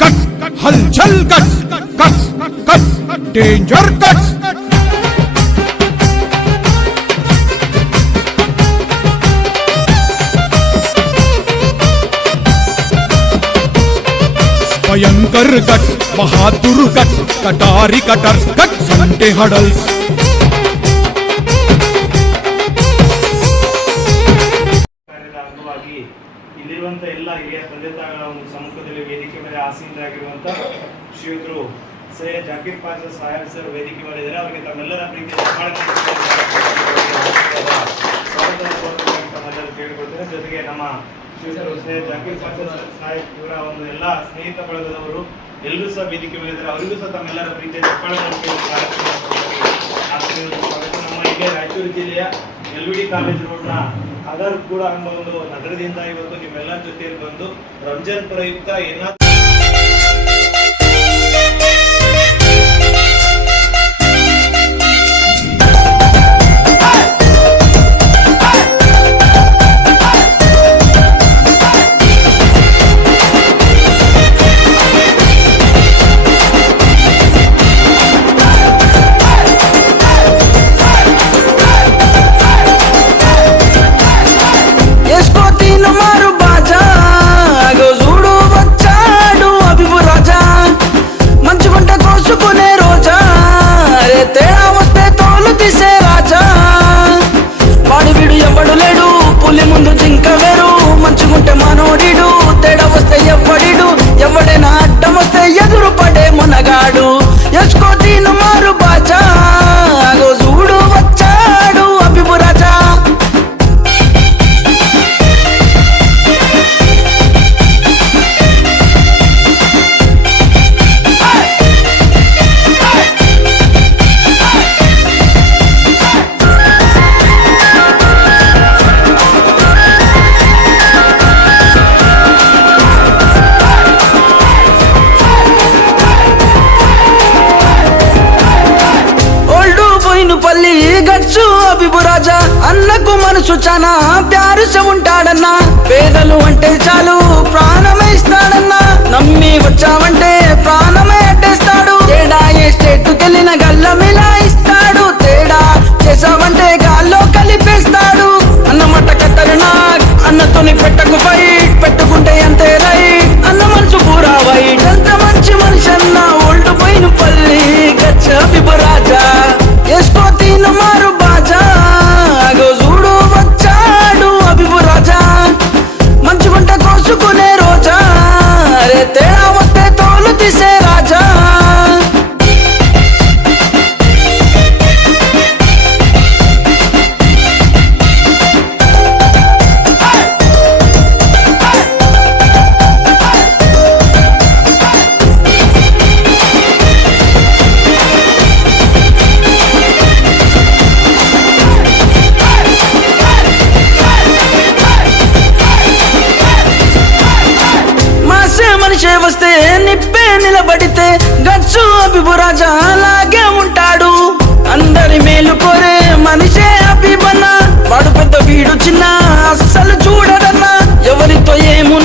Cuts cuts హల్చల్ cuts cuts cuts danger cuts Bhayankar cuts Bahadur cuts Katari cutters cuts అంటే hurdles ಇಲ್ಲಿರುವಂತ ಎಲ್ಲ ಹಿರಿಯ ತಂದೆ ತಾಯಿಗಳ ಒಂದು ಸಮ್ಮುಖದಲ್ಲಿ ವೇದಿಕೆ ಮೇಲೆ ಆಸೀನರಾಗಿರುವಂತ ಶ್ರೀಯುತರು ಸೈಯದ್ ಜಾಕೀರ್ ಪಾಷಾ ಸಾಹೇಬ್ ಸರ್ ವೇದಿಕೆ ಮೇಲೆ ಇದ್ದಾರೆ. ಅವರಿಗೆ ತಮ್ಮೆಲ್ಲರ ಪ್ರೀತಿಯ ತಮ್ಮೆಲ್ಲರೂ ಕೇಳಿಕೊಳ್ತೇನೆ. ಜೊತೆಗೆ ನಮ್ಮ ಶ್ರೀಯುತರು ಸೈಯದ್ ಜಾಕೀರ್ ಪಾಷಾ ಸಾಹೇಬ್ ಇವರ ಒಂದು ಎಲ್ಲ ಸ್ನೇಹಿತ ಬಳಗದವರು ಎಲ್ಲರೂ ಸಹ ವೇದಿಕೆ ಮೇಲೆ ಇದ್ದಾರೆ. ಅವರಿಗೂ ಸಹ ತಮ್ಮೆಲ್ಲರ ಪ್ರೀತಿಯ ನಮ್ಮ ಇಲ್ಲೇ ರಾಯಚೂರು ಜಿಲ್ಲೆಯ LVD ಕಾಲೇಜ್ ರೋಡ್ನ ಅದರ್ ಕೂಡ ಎಂಬ ಒಂದು ನಗರದಿಂದ ಇವತ್ತು ನಿಮ್ಮೆಲ್ಲರ ಜೊತೆಯಲ್ಲಿ ಬಂದು ರಂಜಾನ್ ಪ್ರಯುಕ್ತ ಏನಾದ್ರು రాజా అన్నకు మనసు చానా ప్యారుస ఉంటాడన్నా. పేదలు అంటే చాలు ప్రాణమే ఇస్తాడన్నా. నమ్మి వచ్చావంటే ప్రాణమే అడ్డేస్తాడు. తేడా ఏ స్టేట్కెళ్ళిన గల్లమిలా ఇస్తాడు. తేడా చేసావంటే గాల్లో కలిపేస్తాడు. అన్నమాట కత్తరునా అన్నతోని పెట్టకు ఫైట్. పెట్టుకుంటే అంతే రైట్. అన్న మనసు పూరా వైట్. ఎంత మంచి మనిషి అన్న ఓల్డ్ పోయిన పల్లి గచ్చ రాజా ఎస్కో తీన మారు బాజా చూడు వచ్చాడు అభిపు రాజా. మంచి గుంట కోసుకునే రోజా రే తేడా వస్తే తోలు తీసే రాజా. మనిషే వస్తే నిప్పే నిలబడితే గచ్చు అభిపు రాజా అలాగే ఉంటాడు. అందరి మేలు కోరే మనిషే అభిమన్న. వాడు పెద్ద వీడు చిన్న అస్సలు చూడడన్నా. ఎవరితో ఏము